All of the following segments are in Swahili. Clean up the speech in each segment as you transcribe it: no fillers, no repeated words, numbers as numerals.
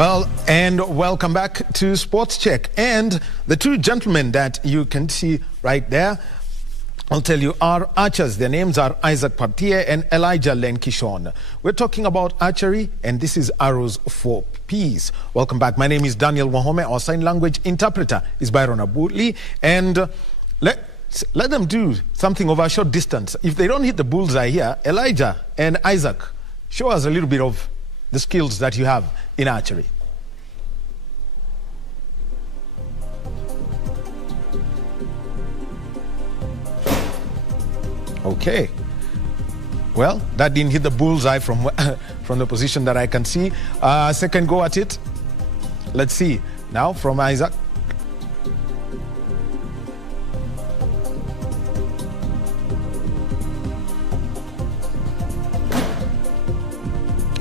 Well, and welcome back to Sports Check. And the two gentlemen that you can see right there, I'll tell you, are archers. Their names are Isaac Partier and Elijah Lenkishon. We're talking about archery, and this is Arrows for Peace. Welcome back. My name is Daniel Wahome. Our sign language interpreter is Byron Abuli. And let them do something over a short distance. If they don't hit the bullseye here, Elijah and Isaac, show us a little bit of the skills that you have in archery. Okay. Well, that didn't hit the bullseye from the position that I can see. Second go at it. Let's see. Now from Isaac.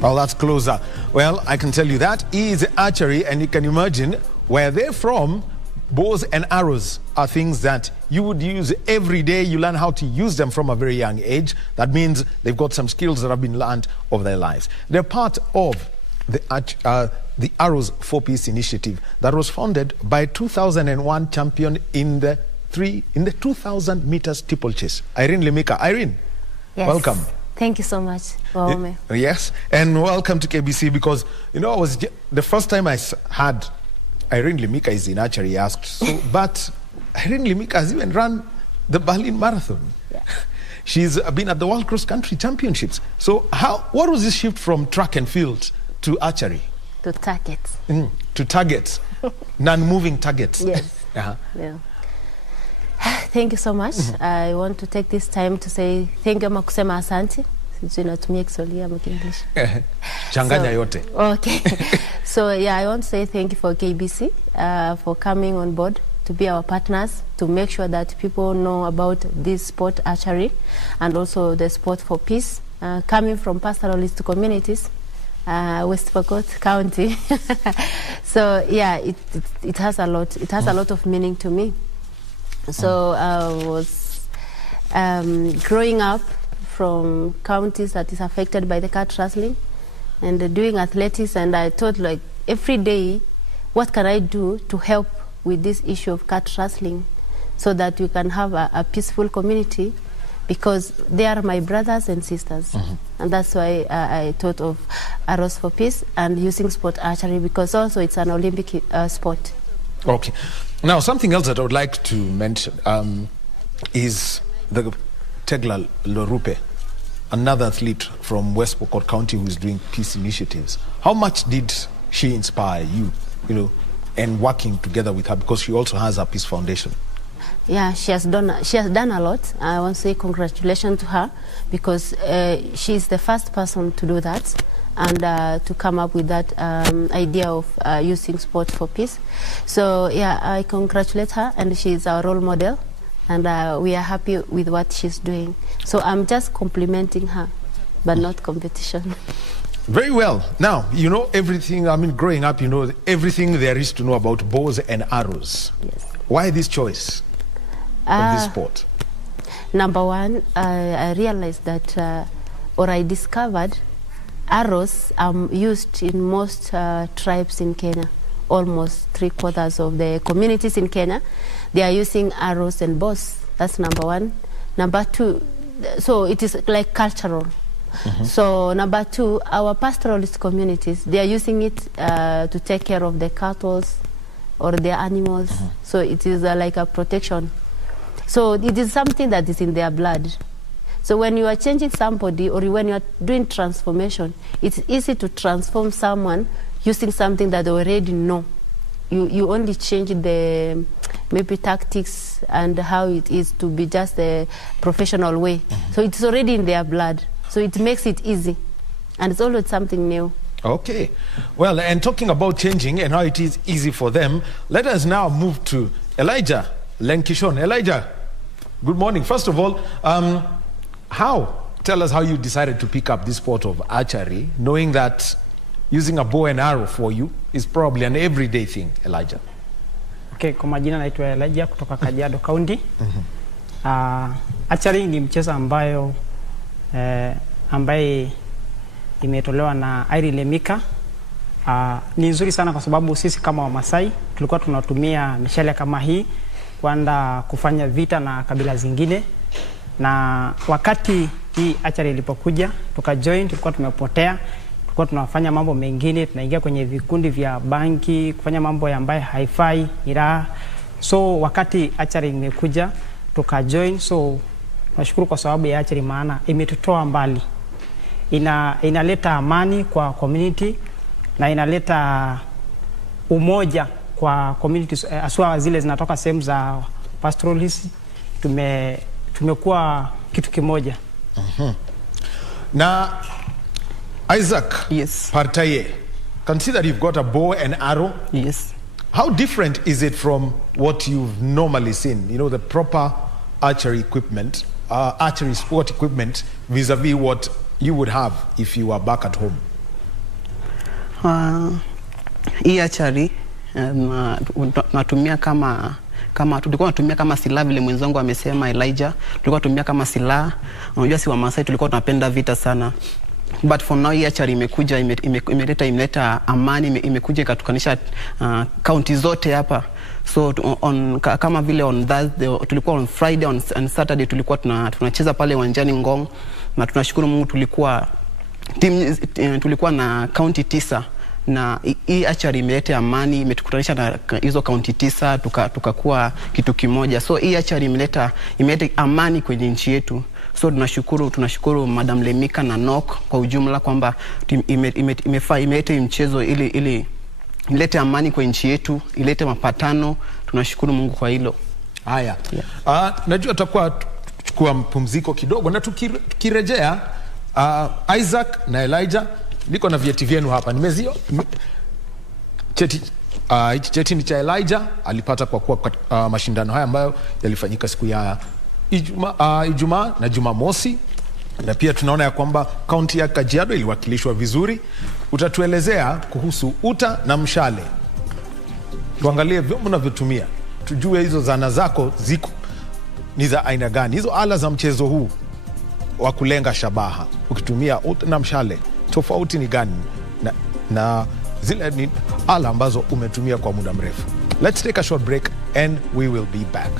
Oh, that's closer. Well, I can tell you that is archery, and you can imagine where they're from. Bows and arrows are things that you would use every day. You learn how to use them from a very young age. That means they've got some skills that have been learned over their lives. They're part of the Arrows for Peace initiative that was founded by 2001 champion in the 2,000 meters steeplechase, Irene Limika. Irene, yes. Welcome. Thank you so much, Wahome. Yes, and welcome to KBC, because, you know, the first time I had Irene Limika is in archery, asked, so, but Irene Limika has even run the Berlin Marathon. Yeah. She's been at the World Cross Country Championships. So what was this shift from track and field to archery? To targets. To targets, non-moving targets. Yes. Yeah. Thank you so much. I want to take this time to say thank you makusema asante. Natumia Kiswahili ama English. Changanya yote. Okay. So yeah, I want to say thank you for KBC for coming on board to be our partners, to make sure that people know about this sport, archery, and also the sport for peace, coming from pastoralist communities, West Pokot County. So yeah, it has a lot. It has a lot of meaning to me. So I was growing up from counties that is affected by the cat rustling and doing athletics, and I thought, like, every day, what can I do to help with this issue of cat rustling so that we can have a peaceful community, because they are my brothers and sisters. And that's why I thought of Arrows for Peace and using sport archery, because also it's an Olympic sport. Okay. Now, something else that I would like to mention is the Tegla Lorupe, another athlete from West Pokot County who is doing peace initiatives. How much did she inspire you, and working together with her, because she also has a peace foundation? Yeah, she has done a lot. I want to say congratulations to her, because she's the first person to do that, and to come up with that idea of using sport for peace. So yeah, I congratulate her, and she's our role model, and we are happy with what she's doing. So I'm just complimenting her, but not competition. Very well. Now, you know everything. I mean, growing up, you know everything there is to know about bows and arrows. Yes. Why this choice of this sport? Number one, I realized that, or I discovered, arrows are used in most tribes in Kenya. Almost 3/4 of the communities in Kenya, they are using arrows and bows. That's number one. Number two, so it is like cultural. So number two, our pastoralist communities, they are using it to take care of the cattle or their animals. So it is like a protection. So it is something that is in their blood. So when you are changing somebody, or when you are doing transformation, it's easy to transform someone using something that they already know. You only change the maybe tactics and how it is to be just a professional way. So it's already in their blood. So it makes it easy. And it's always something new. Okay. Well, and talking about changing and how it is easy for them, let us now move to Elijah Lenkishon. Elijah, good morning. First of all, tell us how you decided to pick up this sport of archery, knowing that using a bow and arrow for you is probably an everyday thing, Elijah. Okay, kwa majina naitwa Elijah kutoka Kajiado County. Archery ni mchezo ambaye imetolewa na Irene Limika Ni nzuri sana kwa sababu sisi kama Wamasai tulikuwa tunatumia mishale kama hii kwenda kufanya vita na kabila zingine, na wakati hii archery ilipokuja tukajoin, tulikuwa tumepotea, tulikuwa tunafanya mambo mengine, tunaingia kwenye vikundi vya banki, kufanya mambo ambayo haifai, ila so wakati archery imekuja tukajoin. So nashukuru kwa sababu ya archery, maana imetutoa mbali, inaleta amani kwa community na inaleta umoja kwa communities, aswa zile zinatoka sehemu za pastoralist. Tumekuwa kitu kimoja. Na Isaac, yes, Partaye, consider you've got a bow and arrow. Yes. How different is it from what you've normally seen? You know, the proper archery equipment, archery sport equipment, vis-a-vis what you would have if you were back at home. Hii archery natumia kama tulikuwa tunatumia kama silaha, vile mwenzangu amesema Elijah, tulikuwa tunatumia kama silaha. Unajua si wa Masai tulikuwa tunapenda vita sana, but for now hii archery imekuja, imeleta amani, imekuja ikatukanisha county zote hapa. So kama vile on Thursday, tulikuwa on Friday and Saturday tulikuwa tunacheza pale uwanjani Ngong, na tunashukuru Mungu tulikuwa na county 9, na hii archery imeleta amani, imetukutanisha na hizo county 9 tukakuwa kitu kimoja. So hii archery imeleta amani kwenye nchi yetu. So tunashukuru Madam Limika na Nok kwa ujumla kwamba imeleta mchezo ili ilete amani kwa nchi yetu, ilete mapatano. Tunashukuru Mungu kwa hilo. Haya. Yeah. Najua tutakuwa chukua mpumziko kidogo, na tukirejea Isaac na Elijah, niko na vyeti vyenu hapa. Nimezio cheti ni cha Elijah, alipata kwa kuwa mashindano haya ambayo yalifanyika siku ya Ijumaa na Jumamosi, na pia tunaona ya kwamba kaunti ya Kajiado iliwakilishwa vizuri. Utatuelezea kuhusu uta na mshale, tuangalie vyombo unavyotumia, tujue hizo zana zako ziko ni za aina gani, hizo ala za mchezo huu wa kulenga shabaha ukitumia uta na mshale, tofauti ni gani na zile ni ala ambazo umetumia kwa muda mrefu. Let's take a short break and we will be back.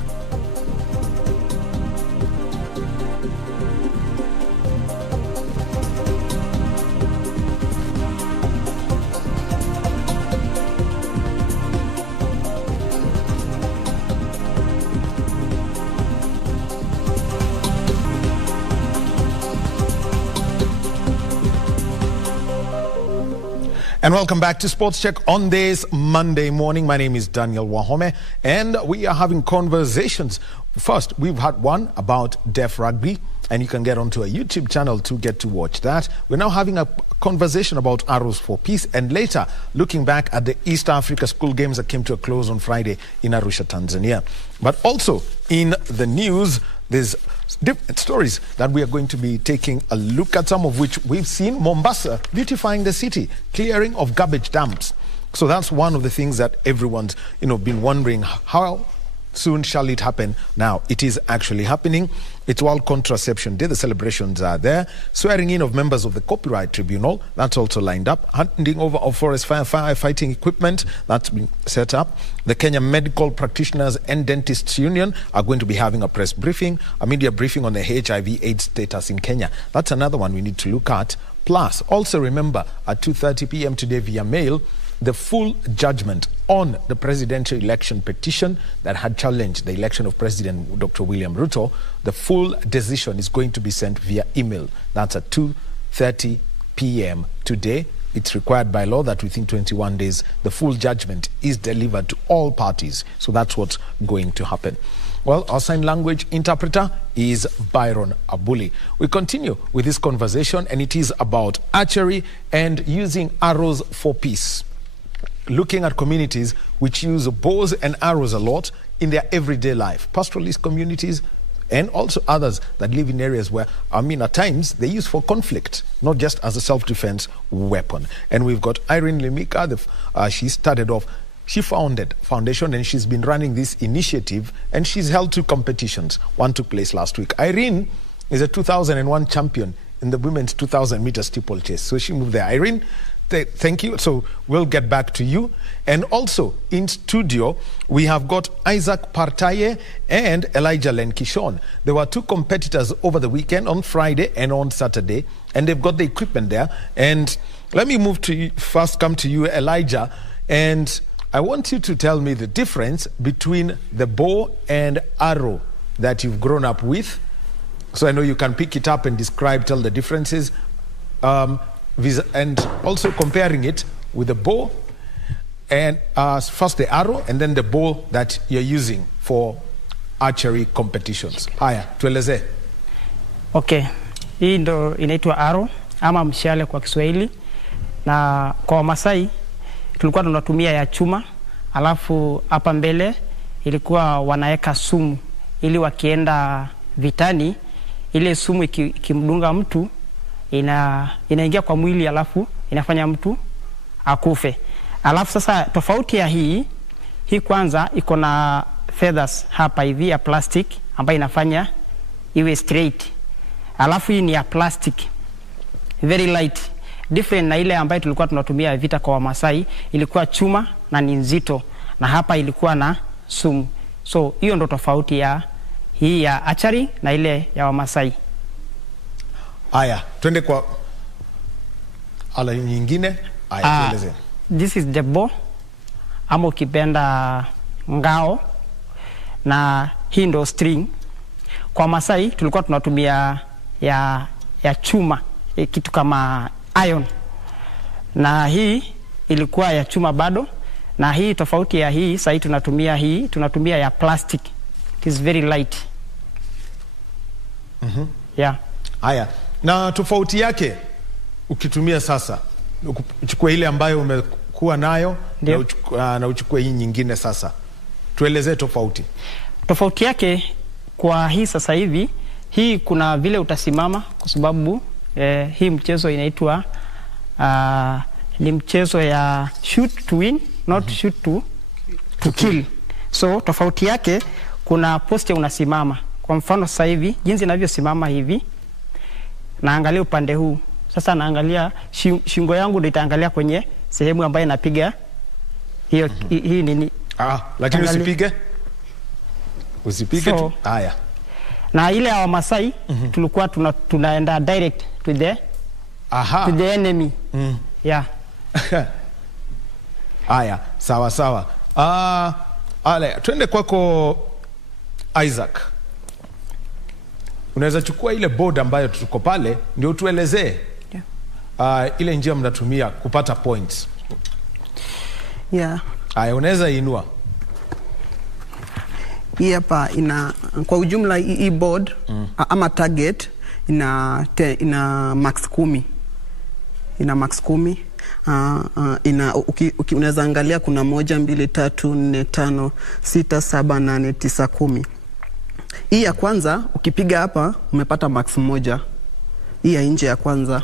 And welcome back to Sports Check on this Monday morning. My name is Daniel Wahome, and we are having conversations. First, we've had one about deaf rugby, and you can get onto a YouTube channel to get to watch that. We're now having a conversation about Arrows for Peace, and later looking back at the East Africa School Games that came to a close on Friday in Arusha, Tanzania. But also in the news, there's different stories that we are going to be taking a look at, some of which we've seen. Mombasa beautifying the city, clearing of garbage dumps. So that's one of the things that everyone's been wondering, how soon shall it happen? Now it is actually happening. It's World Contraception Day. The celebrations are there. Swearing in of members of the Copyright Tribunal, that's also lined up. Handing over of forest firefighting equipment, that's been set up. The Kenya Medical Practitioners and Dentists Union are going to be having a press briefing, a media briefing on the HIV/AIDS status in Kenya. That's another one we need to look at. Plus, also remember, at 2:30 p.m. today via mail, the full judgment on the presidential election petition that had challenged the election of President Dr. William Ruto. The full decision is going to be sent via email. That's at 2:30 p.m. today. It's required by law that within 21 days, the full judgment is delivered to all parties. So that's what's going to happen. Well, our sign language interpreter is Byron Abuli. We continue with this conversation, and it is about archery and using arrows for peace. Looking at communities which use bows and arrows a lot in their everyday life. Pastoralist communities and also others that live in areas where, at times, they use for conflict, not just as a self-defense weapon. And we've got Irene Limika. She founded Foundation, and she's been running this initiative, and she's held 2 competitions. One took place last week. Irene is a 2001 champion in the women's 2,000 meter steeplechase. So she moved there. Irene, thank you. So we'll get back to you. And also in studio, we have got Isaac Partaye and Elijah Lenkishon. There were two competitors over the weekend, on Friday and on Saturday, and they've got the equipment there. And let me move to you, first come to you, Elijah, and I want you to tell me the difference between the bow and arrow that you've grown up with. So I know you can pick it up and tell the differences. And also comparing it with the bow and first the arrow and then the bow that you're using for archery competitions. Haya, tueleze. Okay, hii ndo inaitwa arrow ama mshale kwa Kiswahili, na kwa Wamasai tulikuwa tunatumia ya chuma, alafu hapa mbele ilikuwa wanaeka sumu ili wakienda vitani ile sumu ikimdunga mtu inaingia kwa mwili, alafu inafanya mtu akufe. Alafu sasa tofauti ya hii kwanza iko na feathers hapa hivi ya plastic ambayo inafanya iwe straight. Alafu hii ni ya plastic, very light, different na ile ambayo tulikuwa tunatumia vita kwa Wamasai, ilikuwa chuma na ni nzito, na hapa ilikuwa na sumu. So hiyo ndo tofauti ya hii ya archery na ile ya Wamasai. Aya, twende kwa ala nyingine. Aya, tueleze. This is the bow, ama ukipenda ngao, na hii ndo string. Kwa Masai tulikuwa tunatumia ya chuma, kitu kama iron, na hii ilikuwa ya chuma bado, na hii tofauti ya hii sasa tunatumia ya plastic. It is very light. Yeah. Haya, na tofauti yake ukitumia sasa, uchukue ile ambayo umekuwa nayo na uchukue hii nyingine sasa. Tuelezee tofauti. Tofauti yake kwa hii sasa hivi, hii kuna vile utasimama kwa sababu hii mchezo inaitwa ni mchezo ya shoot to win, not shoot to kill. So tofauti yake kuna poste unasimama. Kwa mfano sasa hivi jinsi ninavyosimama hivi, naangalia upande huu. Sasa naangalia shingo yangu ndio itaangalia kwenye sehemu ambayo napiga hiyo hii nini. Lakini usipige tu. Haya. Na ile ya Wamasai tulikuwa tunaenda direct to the enemy. Yeah. Haya, sawa. Ale, twende kwako Isaac. Unaweza chukua ile board ambayo tuko pale ndio tuelezee ile njia mnatumia kupata points. Yeah. Haya, unaweza inua. Hii hapa kwa ujumla hii board ama target ina max 10. Ina max 10. Unaweza angalia kuna 1 2 3 4 5 6 7 8 9 10. Hii ya kwanza ukipiga hapa umepata max 1. Hii ya nje ya kwanza.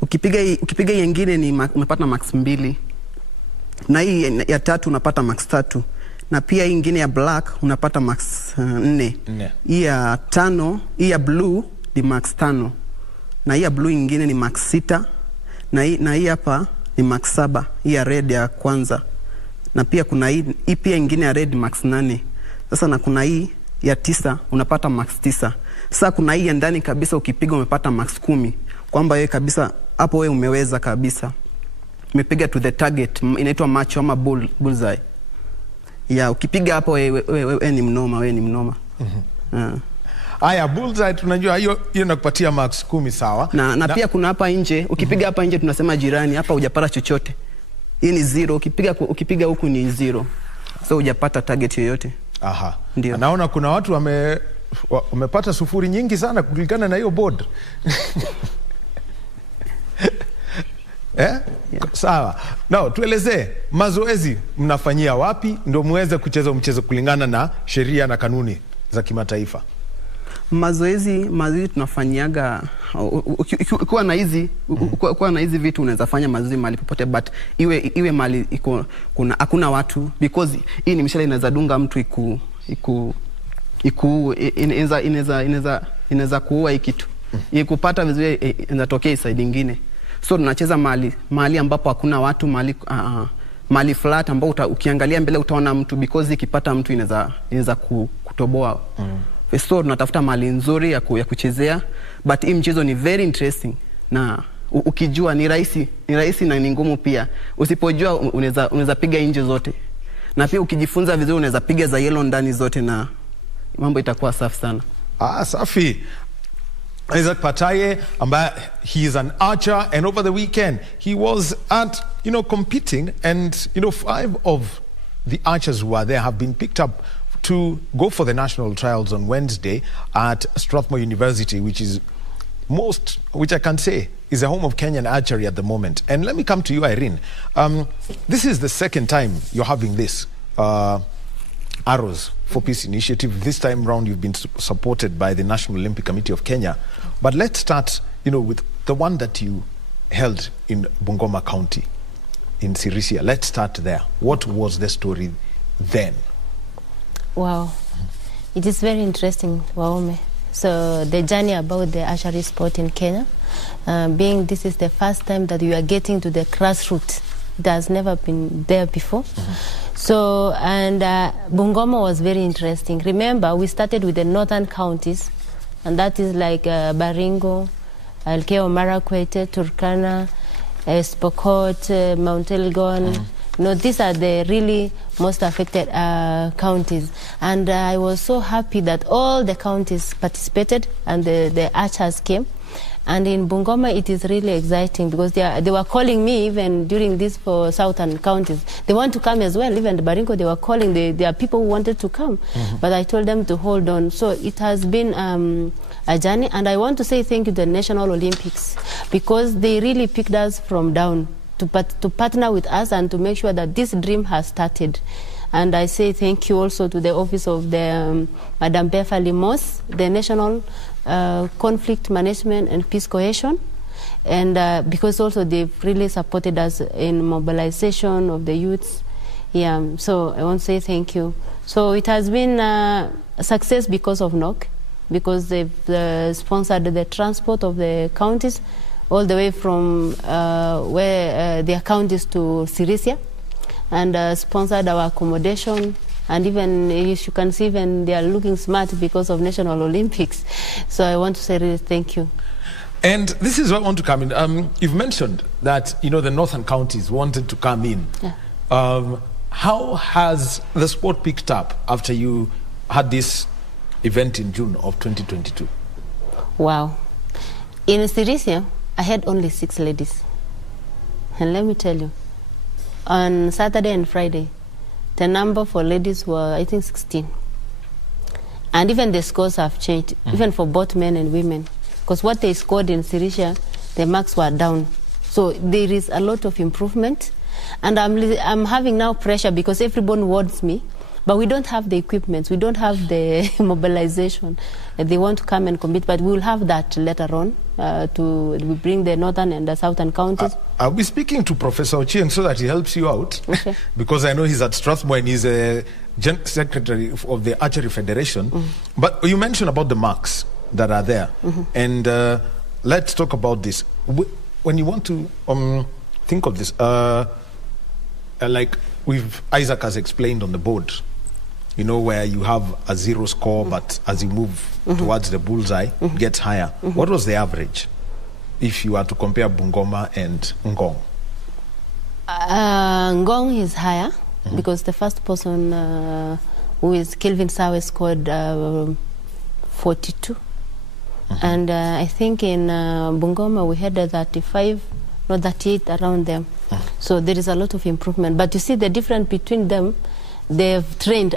Ukipiga nyingine ni umepata max 2. Na hii ya tatu unapata max 3. Na pia hii nyingine ya black unapata max 4. Hii ya 5, hii ya blue ni max 5. Na hii ya blue nyingine ni max 6. Na hii hapa ni max 7. Hii ya red ya kwanza. Na pia kuna hii pia nyingine ya red max 8. Sasa na kuna hii ya 9 unapata max 9. Sasa kuna hii ya ndani kabisa ukipiga umepata max 10. Kwamba wewe kabisa hapo wewe umeweza kabisa. Umepiga to the target, inaitwa macho ama bullseye. Ya ukipiga hapo wewe ni mnoma, Aya, bullseye tunajua hiyo inakupatia max 10, sawa. Na pia kuna hapa nje, ukipiga hapa nje tunasema jirani, hapa hujapata chochote. Hii ni 0, ukipiga huku ni 0. So hujapata target yoyote. Ndio. Naona kuna watu wamepata sufuri nyingi sana kulingana na hiyo board. Yeah. Sawa. Now tuelezee mazoezi mnafanyia wapi ndio muweze kucheza mchezo kulingana na sheria na kanuni za kimataifa? Mazoezi tunafanyaga ukiwa na hizi vitu unaweza fanya mazoezi mahali popote, but iwe mahali hakuna watu, because hii ni mishale inaweza dunga mtu inaweza kuua hii kitu. Ikupata vizuri inatokea side nyingine. So tunacheza mahali ambapo hakuna watu, mahali flat ambapo ukiangalia mbele utaona mtu, because ikipata mtu inaweza kutoboa. So tunatafuta mahali nzuri ya kuchezea, but hii mchezo ni very interesting, na ukijua ni rahisi na ni ngumu pia. Usipojua unaweza piga nje zote, na pia ukijifunza vizuri unaweza piga za yellow ndani zote, na mambo itakuwa safi sana. Safi. Isaac Pataye, he is an archer, and over the weekend he was at, competing, and 5 of the archers who were there have been picked up to go for the national trials on Wednesday at Strathmore University, which I can say is a home of Kenyan archery at the moment. And let me come to you, Irene. This is the second time you're having this Arrows for Peace initiative. This time round you've been supported by the National Olympic Committee of Kenya. But let's start, with the one that you held in Bungoma County, in Sirisia. Let's start there. What was the story then? Wow. It is very interesting, Wahome. So the journey about the archery sport in Kenya, being this is the first time that we are getting to the grassroots. It has never been there before. So, and Bungoma was very interesting. Remember, we started with the northern counties, and that is like Baringo, Elgeyo Marakwet, Turkana, Pokot, Mount Elgon. These are the really most affected counties. And I was so happy that all the counties participated and the archers came. And in Bungoma, it is really exciting because they were calling me even during this for southern counties. They want to come as well. Even the Baringo, they were calling. There are people who wanted to come. But I told them to hold on. So it has been a journey. And I want to say thank you to the National Olympics, because they really picked us from down to partner with us and to make sure that this dream has started. And I say thank you also to the office of the Madam Beverly Moss, the National Conflict Management and Peace Cohesion, and because also they've really supported us in mobilization of the youths. Yeah, so I want to say thank you. So it has been a success because of NOC, because they've sponsored the transport of the counties all the way from where their counties to Sirisia, and sponsored our accommodation. And even, as you can see, even they are looking smart because of National Olympics. So I want to say really thank you. And this is where I want to come in. You've mentioned that, the northern counties wanted to come in. Yeah. How has the sport picked up after you had this event in June of 2022? Wow. In Sirisia, I had only 6 ladies. And let me tell you, on Saturday and Friday, the number for ladies were, I think, 16. And even the scores have changed, even for both men and women. Because what they scored in Sirisia, the marks were down. So there is a lot of improvement. And I'm having now pressure because everyone wants me. But we don't have the equipment. We don't have the mobilization. They want to come and compete, but we will have that later on. We bring the northern and the southern counties. I'll be speaking to Professor Ochieng so that he helps you out, okay. Because I know he's at Strathmore and he's a secretary of the Archery Federation. But you mentioned about the marks that are there, and let's talk about this. When you want to think of this, like Isaac has explained on the board, where you have a 0 score, but as you move towards the bullseye, it gets higher. What was the average, if you were to compare Bungoma and Ngong? Ngong is higher, because the first person, who is Kelvin Sawe, scored 42. And I think in Bungoma we had 35, no, 38 around them. So there is a lot of improvement. But you see the difference between them, I've trained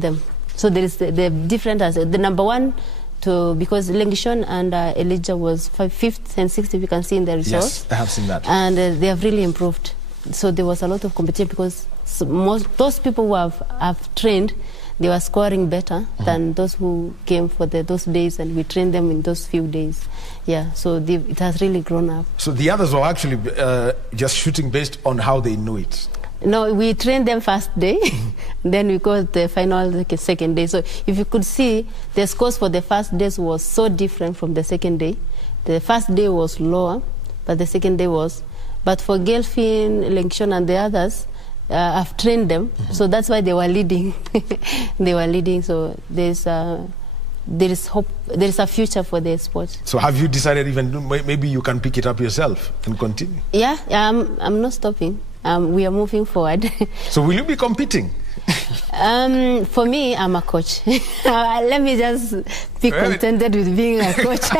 them. So there is the difference. The number one, because Lengishon and Elijah was 5th and 6th, if you can see in the results. Yes, I have seen that. And they have really improved. So there was a lot of competition because those people who have trained, they were scoring better than those who came for those days, and we trained them in those few days. Yeah, so it has really grown up. So the others were actually just shooting based on how they know it. No, we trained them first day, then we got the final the second day. So if you could see, the scores for the first days was so different from the second day. The first day was lower, but the second day was. But for Gelfin, Lenkshon, and the others, I've trained them, so that's why they were leading. They were leading, so there is hope, there is a future for the sport. So have you decided even maybe you can pick it up yourself and continue? Yeah, I'm not stopping. We are moving forward. So will you be competing? For me, I'm a coach. Let me just be contented with being a coach.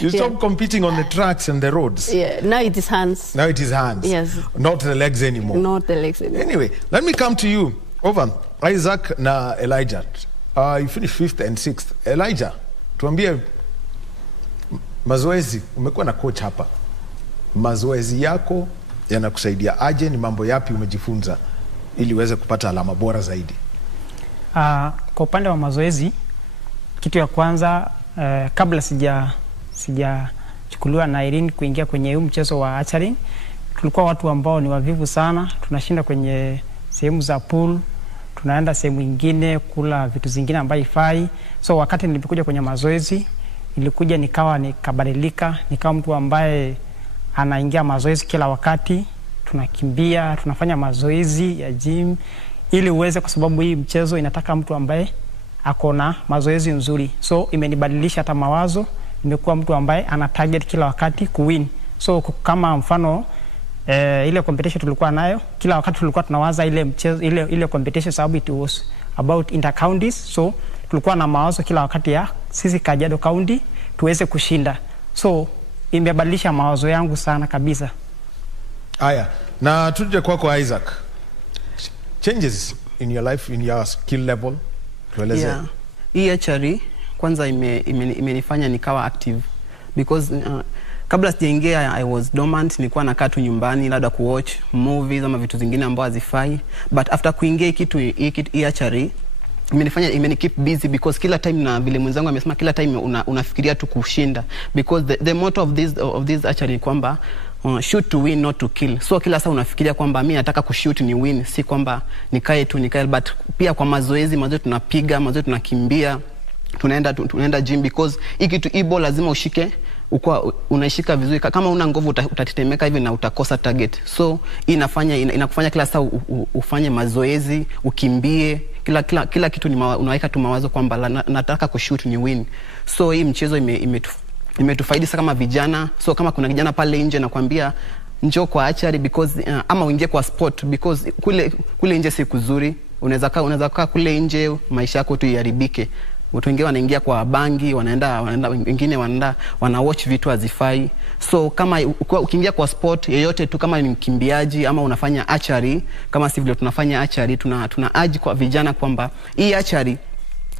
You stop competing on the tracks and the roads. Yeah, now it is hands. Now it is hands. Yes. Not the legs anymore. Not the legs anymore. Anyway, let me come to you. Over. Isaac na Elijah. You finished 5th and 6th. Elijah, tuambie mazoezi, umekuwa na coach hapa. Mazoezi yako yanakusaidia aje, ni mambo yapi umejifunza ili uweze kupata alama bora zaidi? Kwa upande wa mazoezi, kitu ya kwanza kabla sijachukuliwa na Irene kuingia kwenye huu mchezo wa archery, tulikuwa watu ambao ni wavivu sana, tunashinda kwenye sehemu za pool, tunaenda sehemu nyingine kula vitu zingine ambayo ifai. So wakati nilipokuja kwenye mazoezi, nilikuja nikabadilika, nikawa mtu ambaye anaingia mazoezi kila wakati, tunakimbia, tunafanya mazoezi ya gym ili uweze, kwa sababu hii mchezo inataka mtu ambaye akona mazoezi nzuri. So imenibadilisha hata mawazo, nimekuwa mtu ambaye ana target kila wakati kuwin. So kama mfano ile competition tulikuwa nayo, kila wakati tulikuwa tunawaza ile mchezo ile competition, sababu it was about inter-counties. So tulikuwa na mawazo kila wakati ya sisi Kajiado County tuweze kushinda. So imebadilisha mawazo yangu sana kabisa. Aya, na tuje kwako Isaac. Changes in your life, in your skill level, tueleze. Yeah. Hii archery kwanza imenifanya nikawa active because kabla sijaingia I was dormant, nilikuwa nakaa tu nyumbani labda kuwatch movies ama vitu zingine ambao hazifai, but after kuingia hii archery imenikeep busy because kila time, na vile mwenzangu amesema, kila time unafikiria tu kushinda because the motto of this archery kwamba shoot to win, not to kill. So kila saa unafikiria kwamba mimi nataka kushoot ni win, si kwamba nikae, but pia kwa mazoezi tunapiga, mazoezi tunakimbia, tunaenda gym because hii ball lazima ushike, unaishika vizuri. Kama una nguvu utatetemeka hivi na utakosa target. So inakufanya kila saa ufanye mazoezi, ukimbie, kila kitu unaweka tu mawazo kwamba nataka kushoot ni win. So hii mchezo imetufaidi sana kama vijana. So kama kuna kijana pale nje nakwambia njoo kwa archery because ama uingie kwa sport because kule nje si kuzuri. Unaweza kaa kule nje maisha yako tu iharibike. Watu wengine wanaingia kwa bangi, wengine wana watch vitu hazifai. So kama ukiingia kwa sport yeyote tu, kama ni mkimbiaji ama unafanya archery, kama si vile tunafanya archery, tuna urge kwa vijana kwamba hii archery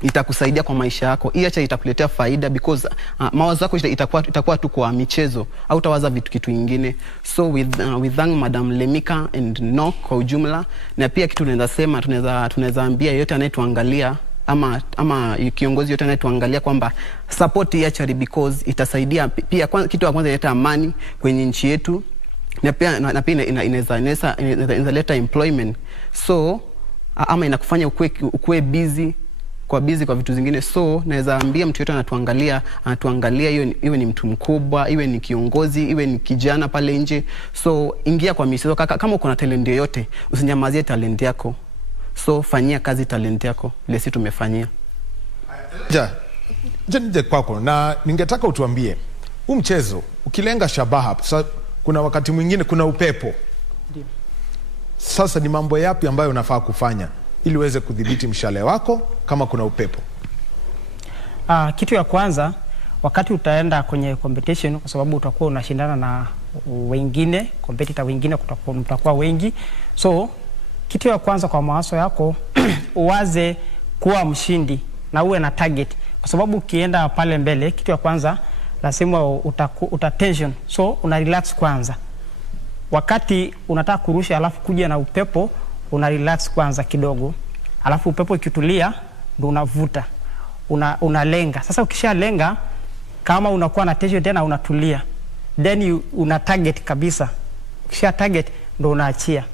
itakusaidia kwa maisha yako. Hii archery itakuletea faida because mawazo yako itakuwa tu kwa michezo, au utawaza kitu kingine. So with thank Madam Limika and Nok kwa ujumla, na pia kitu tunaweza ambia yote anayetuangalia ama kiongozi yote anayetuangalia kwamba support hii archery because itasaidia pia. Kitu ya kwanza inaleta amani kwenye nchi yetu, na pia inaweza leta employment. So ama inakufanya ukue busy kwa vitu zingine. So naweza ambia mtu yote anatuangalia, iwe ni mtu mkubwa, iwe ni kiongozi, iwe ni kijana pale nje. So ingia kwa michezo. Kama uko na talent yoyote, usinyamazie talent yako. So fanyia kazi talent yako vile sisi tumefanyia. Nije kwako na ningetaka utuambie huu mchezo ukilenga shabaha, kuna wakati mwingine kuna upepo. Ndio. Sasa ni mambo yapi ambayo unafaa kufanya ili uweze kudhibiti mshale wako kama kuna upepo? Kitu ya kwanza, wakati utaenda kwenye competition, kwa sababu utakuwa unashindana na wengine, competitor wengine, mtakuwa wengi. So kitu ya kwanza kwa mawazo yako uwaze kuwa mshindi na uwe na target, kwa sababu ukienda pale mbele, kitu ya kwanza lazima utatension. So una relax kwanza. Wakati unataka kurusha alafu kuja na upepo, una relax kwanza kidogo. Alafu upepo ikitulia ndio unavuta. Unalenga. Sasa ukishalenga, kama unakuwa na tension tena unatulia. Then una target kabisa. Ukisha target ndio unaachia.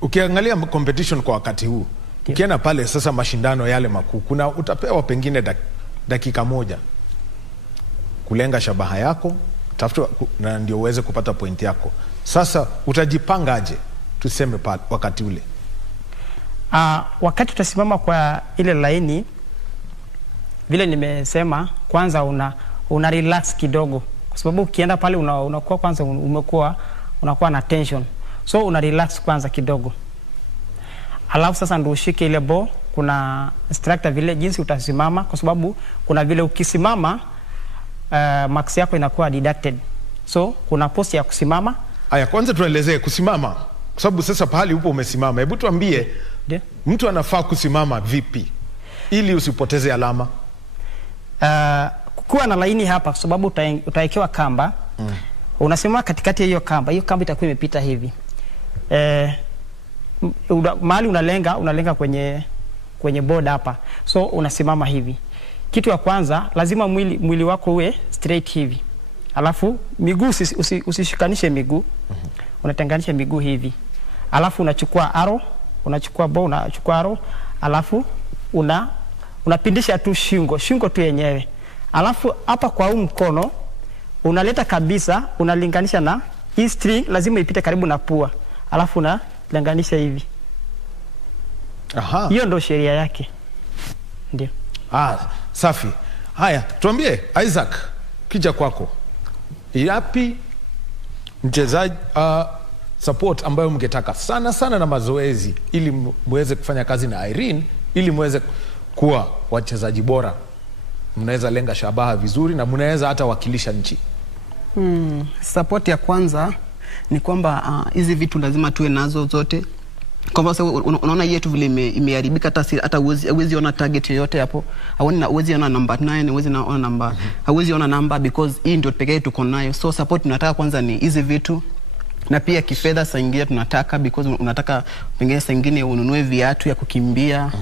Ukiangalia competition kwa wakati huu, ukienda pale sasa mashindano yale makuu, kuna utapewa pengine dakika moja kulenga shabaha yako, tafuta na ndio uweze kupata point yako. Sasa utajipangaje tuseme pale wakati ule? Wakati utasimama kwa ile laini, vile nimesema, kwanza una relax kidogo, kwa sababu ukienda pale unakuwa kwanza unakuwa na tension, so una relax kwanza kidogo, alafu sasa ndio ushike ile ball. Kuna instructor vile jinsi utasimama, kwa sababu kuna vile ukisimama marks yako inakuwa deducted, so kuna post ya kusimama. Aya, kwanza tuelezee kusimama, kwa sababu sasa pahali upo umesimama. Hebu tuambie mtu anafaa kusimama vipi ili usipoteze alama? Kuwa na laini hapa, kwa sababu utawekewa kamba. Unasimama katikati ya hiyo kamba itakuwa imepita hivi. Mahali unalenga kwenye board hapa, so unasimama hivi. Kitu ya kwanza lazima mwili wako uwe straight hivi, alafu miguu usishikanishe miguu, unatenganisha miguu hivi, alafu unachukua arrow, unachukua bow, unachukua arrow, alafu unapindisha tu shingo tu yenyewe, alafu hapa kwa huu mkono unaleta kabisa, unalinganisha na hii string, lazima ipite karibu na pua, alafu unalinganisha hivi. Hiyo ndio sheria yake. Ndio. Safi. Haya, tuambie Isaac, kija kwako, yapi mchezaji support ambayo mngetaka sana na mazoezi ili muweze kufanya kazi na Irene, ili muweze kuwa wachezaji bora, mnaweza lenga shabaha vizuri na mnaweza hata wakilisha nchi? Support ya kwanza ni kwamba hizi vitu lazima tuwe nazo zote. Kwa sababu unaona yetu vile imeharibika, hata huwezi ona target yoyote hapo. Huwezi ona number 9, huwezi ona number, huwezi ona number, because hii ndio pekee tuko nayo. So support tunataka kwanza ni hizi vitu, na pia kifedha saa ingine tunataka, because unataka pengine saa ingine ununue viatu ya kukimbia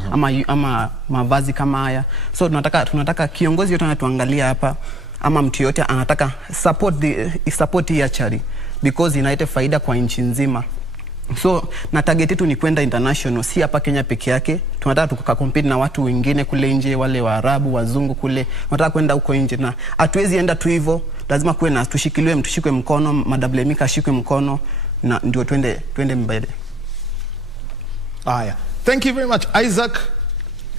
ama mavazi kama haya. So tunataka kiongozi yote anatuangalia hapa, ama mtu yote anataka support hii Archery, because inaita faida kwa nchi nzima. So na target yetu ni kwenda international, si hapa Kenya peke yake. Tunataka tukakompete na watu wengine kule nje, wale Waarabu, wazungu kule. Tunataka kwenda huko nje, na hatuwezi enda tu hivyo, lazima kuwe na tushikwe mkono, madam Limika ashikwe mkono, na ndio twende mbele. Aya, thank you very much Isaac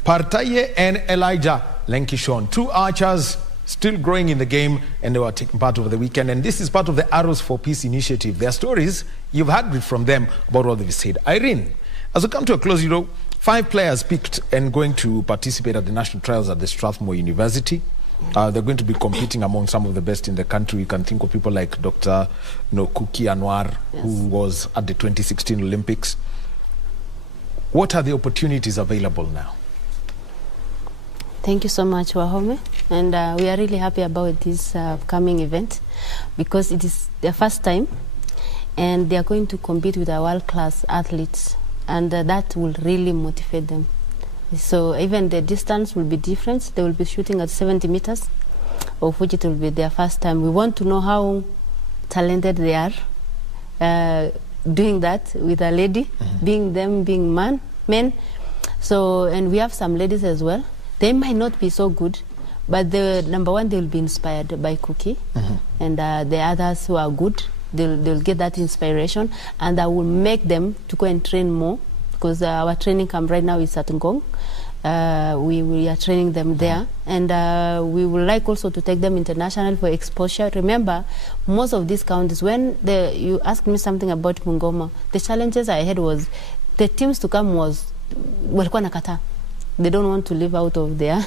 Partaye and Elijah Lenkishon, two archers still growing in the game, and they were taking part over the weekend. And this is part of the Arrows for Peace initiative. Their stories, you've heard from them about what they've said. Irene, as we come to a close, 5 players picked and going to participate at the national trials at the Strathmore University. They're going to be competing among some of the best in the country. You can think of people like Dr. Kuki Anwar, who was at the 2016 Olympics. What are the opportunities available now? Thank you so much, Wahome, and we are really happy about this upcoming event, because it is their first time and they are going to compete with our world-class athletes, and that will really motivate them. So even the distance will be different. They will be shooting at 70 meters, of which it will be their first time. We want to know how talented they are doing that with a lady, being men. So, and we have some ladies as well. They might not be so good, but the number one, they will be inspired by Cookie, and the others who are good, they'll get that inspiration, and that will make them to go and train more, because our training camp right now is at Ngong. We are training them there, and we would like also to take them international for exposure. Remember, most of these counties, when you asked me something about Bungoma, the challenges I had was the teams to come was walikuwa nakata. They don't want to live out of their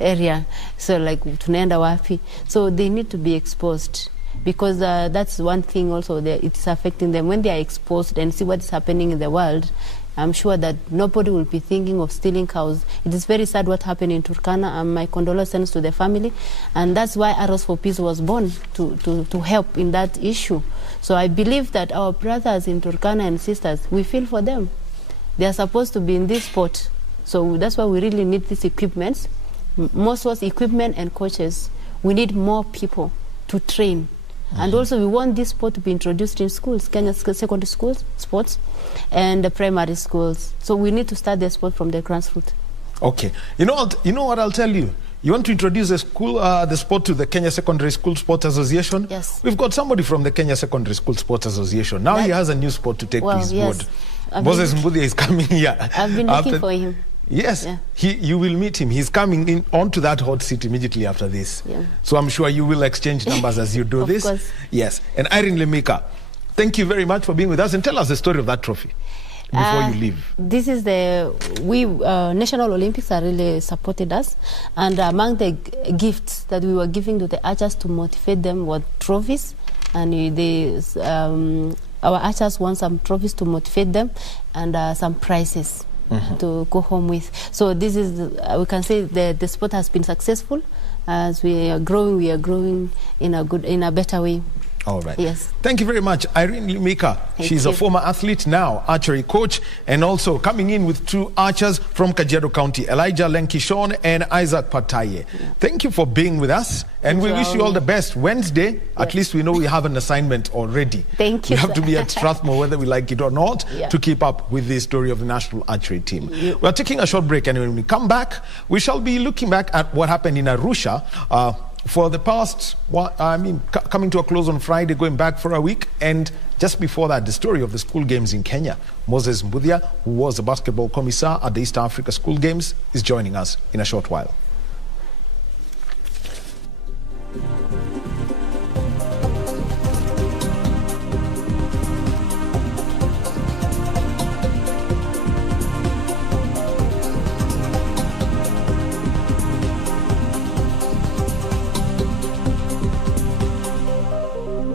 area. So like tunaenda wapi. So they need to be exposed, because that's one thing also that it's affecting them. When they are exposed and see what's happening in the world, I'm sure that nobody will be thinking of stealing cows. It is very sad what happened in Turkana, and my condolences to the family. And that's why Arrows for Peace was born, to help in that issue. So I believe that our brothers in Turkana and sisters, we feel for them. They are supposed to be in this sport. So that's why we really need these equipments. Most was equipment and coaches. We need more people to train. And also we want this sport to be introduced in schools, Kenya secondary schools, sports, and the primary schools. So we need to start the sport from the grassroots. Okay. You know what I'll tell you? You want to introduce the sport to the Kenya Secondary School Sports Association? Yes. We've got somebody from the Kenya Secondary School Sports Association. Now he has a new sport to take to his board. Moses Mbudia is coming here. I've been looking for him. Yes, you will meet him. He's coming in onto that hot seat immediately after this. Yeah. So I'm sure you will exchange numbers as you do this. Course. Yes. And Irene Limika, thank you very much for being with us, and tell us the story of that trophy before you leave. This is National Olympics are really supported us, and among the gifts that we were giving to the archers to motivate them were trophies, and our archers want some trophies to motivate them, and some prizes to go home with. So this is, we can say the sport has been successful. As we are growing in a better way. All right. Yes. Thank you very much, Irene Limika. She's a former athlete, now archery coach, and also coming in with two archers from Kajiado County, Elijah Lenkishon and Isaac Pataye. Thank you for being with us, and we wish you all the best. Wednesday, at least we know we have an assignment already. Thank you. We have to be at Strathmore, whether we like it or not, to keep up with the story of the national archery team. We're taking a short break, and when we come back, we shall be looking back at what happened in Arusha. For the past, coming to a close on Friday, going back for a week, and just before that, the story of the school games in Kenya. Moses Mbudia, who was a basketball commissar at the East Africa School Games, is joining us in a short while.